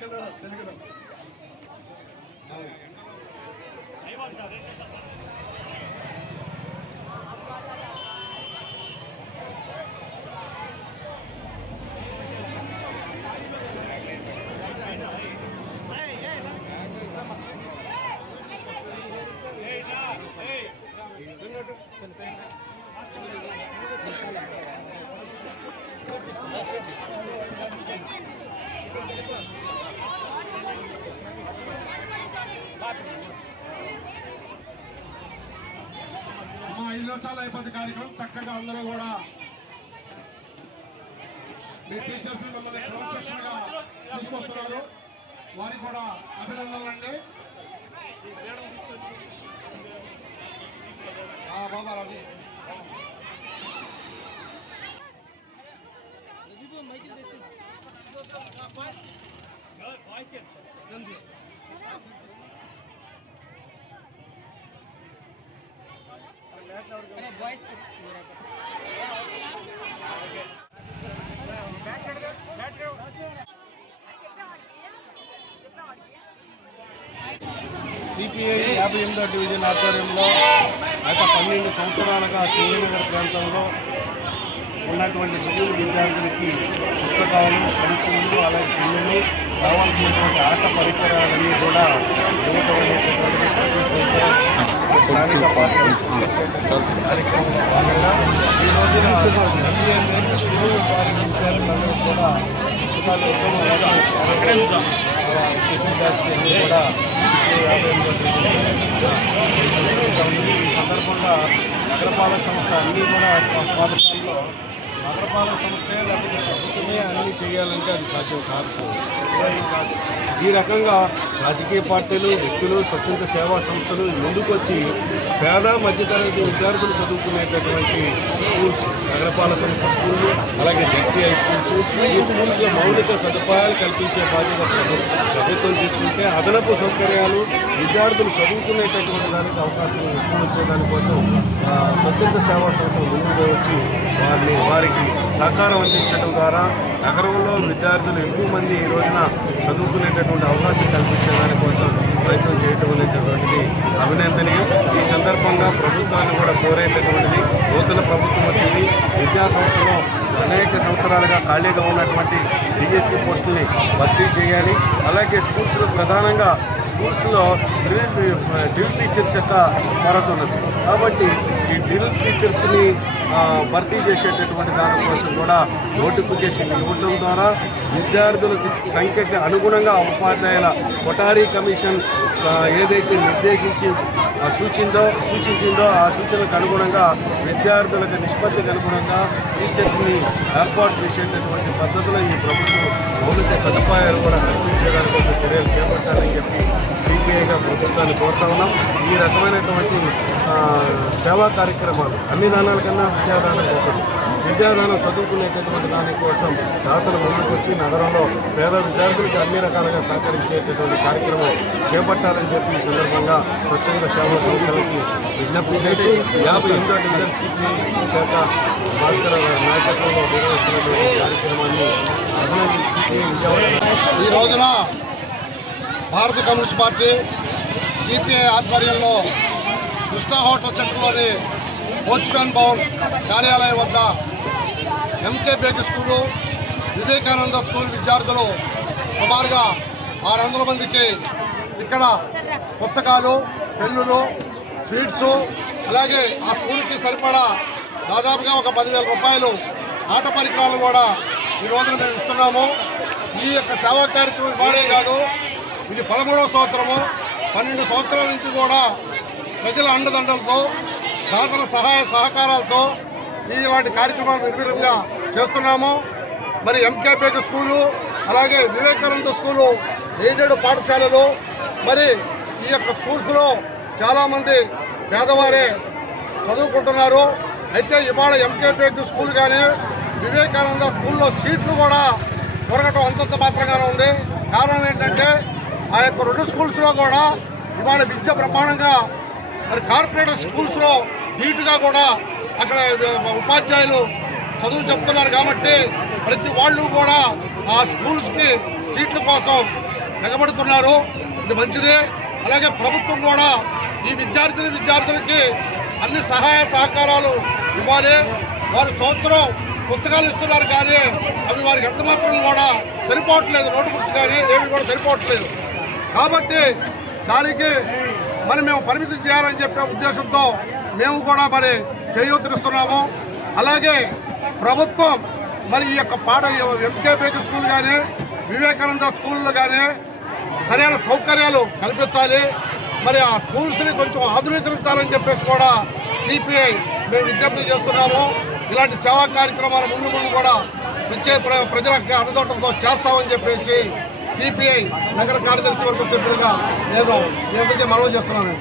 మా 5 నిమిషాలు అయిపోతుంది కార్యక్రమం. చక్కగా అందరూ కూడా మీ టీచర్స్ మిమ్మల్ని క్రమశిక్షణగా తీసుకొస్తున్నారు. వారికి కూడా అభినందనలండి. బాబా రవి సిపిఐ 58వ డివిజన్ ఆధ్వర్యంలో గత 12 సంవత్సరాలుగా సింగనగర్ ప్రాంతంలో ఉన్నటువంటి స్కూల్ విద్యార్థులకి పుస్తకాలు, పెన్సిళ్ళు, అలాగే పిల్లలు, కావాల్సినటువంటి ఆట పరికరాలన్నీ కూడా ఇవ్వటం అనేటటువంటి ప్రతి సంవత్సరం స్థానిక పార్టీలు చేసేటటువంటి కార్యక్రమంలో భాగంగా ఈ రోజున స్కూల్ వారి విద్యార్థులందరూ కూడా పుస్తకాలు ఇవ్వడం, షటిల్ బ్యాగ్స్ అన్నీ కూడా ఈ సందర్భంగా నగరపాలక సంస్థ అన్నీ కూడా పాఠశాలలో నగరపాలక సంస్థే లేకపోతే ప్రభుత్వమే అన్నీ చేయాలంటే అది సాధ్యం కాదు. ఈ రకంగా రాజకీయ పార్టీలు, వ్యక్తులు, స్వచ్ఛంద సేవా సంస్థలు ముందుకొచ్చి పేద మధ్యతరగతి విద్యార్థులు చదువుకునేటటువంటి స్కూల్స్, నగరపాలక సంస్థ స్కూళ్ళు, అలాగే జెడ్పీఐ స్కూల్స్, ఈ స్కూల్స్లో మౌలిక సదుపాయాలు కల్పించే బాధ్యత ప్రభుత్వం తీసుకుంటే అదనపు సౌకర్యాలు విద్యార్థులు చదువుకునేటటువంటి దానికి అవకాశం ఎక్కువ వచ్చేదానికోసం స్వచ్ఛంద సేవా సంస్థలు ముందుకు వచ్చి వారికి సహకారం అందించడం ద్వారా నగరంలో విద్యార్థులు ఎక్కువ మంది ఈ రోజున చదువుకునేటటువంటి అవకాశం కల్పించేదానికోసం ప్రయత్నం చేయటం అనేటటువంటిది అభినందనీయం. ఈ సందర్భంగా ప్రభుత్వాన్ని కూడా కోరేటటువంటిది, నూతన ప్రభుత్వం వచ్చింది, విద్యా సంస్థలో అనేక సంవత్సరాలుగా ఖాళీగా ఉన్నటువంటి డిఎస్సి పోస్టుల్ని భర్తీ చేయాలి. అలాగే స్కూల్స్లో ప్రధానంగా స్కూల్స్లో డ్రిల్ టీచర్స్ యొక్క కొరత ఉన్నది కాబట్టి ఈ డ్రిల్ టీచర్స్ని భర్తీ చేసేటటువంటి దానికోసం కూడా నోటిఫికేషన్ ఇవ్వడం ద్వారా విద్యార్థుల సంఖ్యకి అనుగుణంగా ఉపాధ్యాయుల కొటారీ కమిషన్ ఏదైతే సూచించిందో ఆ సూచనలకు అనుగుణంగా విద్యార్థులకు నిష్పత్తికి అనుగుణంగా టీచర్స్ని ఏర్పాటు చేసేటటువంటి పద్ధతిలో ఈ ప్రభుత్వం మౌలిక సదుపాయాలు కూడా కల్పించేదానికోసం చర్యలు చేపట్టాలని చెప్పి సిపిఐగా ప్రభుత్వాన్ని కోరుతా ఉన్నాం. ఈ రకమైనటువంటి సేవా కార్యక్రమాలు అన్ని దానాల కన్నా విద్యాదానం ఒకటి. విద్యాదానం చదువుకునేటటువంటి దానికోసం దాతలు ముందుకొచ్చి నగరంలో పేద విద్యార్థులకి అన్ని రకాలుగా సహకరించేటటువంటి కార్యక్రమం చేపట్టాలని చెప్పి ఈ సందర్భంగా స్వచ్ఛంద సేవా సంస్థలకి విజ్ఞప్తి చేసి 58వ డివిజన్ సిపిఐ శాఖ భాస్కర్ గారి నాయకత్వంలో నిర్వహిస్తున్నటువంటి కార్యక్రమాన్ని అభినందించి సిపిఐ విజయవాడ ఈ రోజున భారత కమ్యూనిస్ట్ పార్టీ సిపిఐ ఆధ్వర్యంలో కృష్ణా హోటల్ సెంటర్లోని వాచ్మ్యాన్ భవన్ కార్యాలయం వద్ద ఎంకే బేక్ స్కూలు, వివేకానంద స్కూల్ విద్యార్థులు సుమారుగా 600 మందికి ఇక్కడ పుస్తకాలు, పెన్నులు, స్వీట్స్, అలాగే ఆ స్కూల్కి సరిపడా దాదాపుగా ఒక 10,000 రూపాయలు ఆట పరికరాలు కూడా ఈ రోజున మేము ఇస్తున్నాము. ఈ యొక్క సేవా కార్యక్రమం ఇవాళే కాదు, ఇది 13వ సంవత్సరము. 12 సంవత్సరాల నుంచి కూడా ప్రజల అండదండలతో, దాతల సహాయ సహకారాలతో వాటి కార్యక్రమాలు నిర్విఘ్నంగా చేస్తున్నాము. మరి ఎంకే బేక్ స్కూలు, అలాగే వివేకానంద స్కూలు, ఎయిడెడ్ పాఠశాలలు, మరి ఈ యొక్క స్కూల్స్లో చాలామంది పేదవారే చదువుకుంటున్నారు. అయితే ఇవాళ ఎంకే బేక్ స్కూల్ కానీ వివేకానంద స్కూల్లో సీట్లు కూడా దొరకటం అంతంత మాత్రంగానే ఉంది. కారణం ఏంటంటే ఆ యొక్క 2 స్కూల్స్లో కూడా ఇవాళ విద్య బ్రహ్మాండంగా, మరి కార్పొరేట్ స్కూల్స్లో ధీటుగా కూడా అక్కడ ఉపాధ్యాయులు చదువు చెప్తున్నారు కాబట్టి ప్రతి వాళ్ళు కూడా ఆ స్కూల్స్కి సీట్ల కోసం ఎగబడుతున్నారు. ఇది మంచిదే. అలాగే ప్రభుత్వం కూడా ఈ విద్యార్థులకి అన్ని సహాయ సహకారాలు ఇవ్వాలి. వారు సంవత్సరం పుస్తకాలు ఇస్తున్నారు కానీ అవి వారికి ఎంత మాత్రం కూడా సరిపోవట్లేదు. నోట్ బుక్స్ కానీ ఏవి కూడా సరిపోవట్లేదు. కాబట్టి దానికి మరి మేము పరిమితం చేయాలని చెప్పే ఉద్దేశంతో మేము కూడా మరి చేయూతనిస్తున్నాము. అలాగే ప్రభుత్వం మరి ఈ యొక్క ఎంకేపీకి స్కూల్ కానీ వివేకానంద స్కూళ్ళు కానీ సరైన సౌకర్యాలు కల్పించాలి. మరి ఆ స్కూల్స్ని కొంచెం ఆధునీకరించాలని చెప్పేసి కూడా సిపిఐ మేము విజ్ఞప్తి చేస్తున్నాము. ఇలాంటి సేవా కార్యక్రమాలు ముందు కూడా ఇచ్చే ప్రజలకు అనుదోటంతో చేస్తామని చెప్పేసి సిపిఐ నగర కార్యదర్శి వర్గ సభ్యులుగా నేను మీ అందరికీ మనవి చేస్తున్నాను.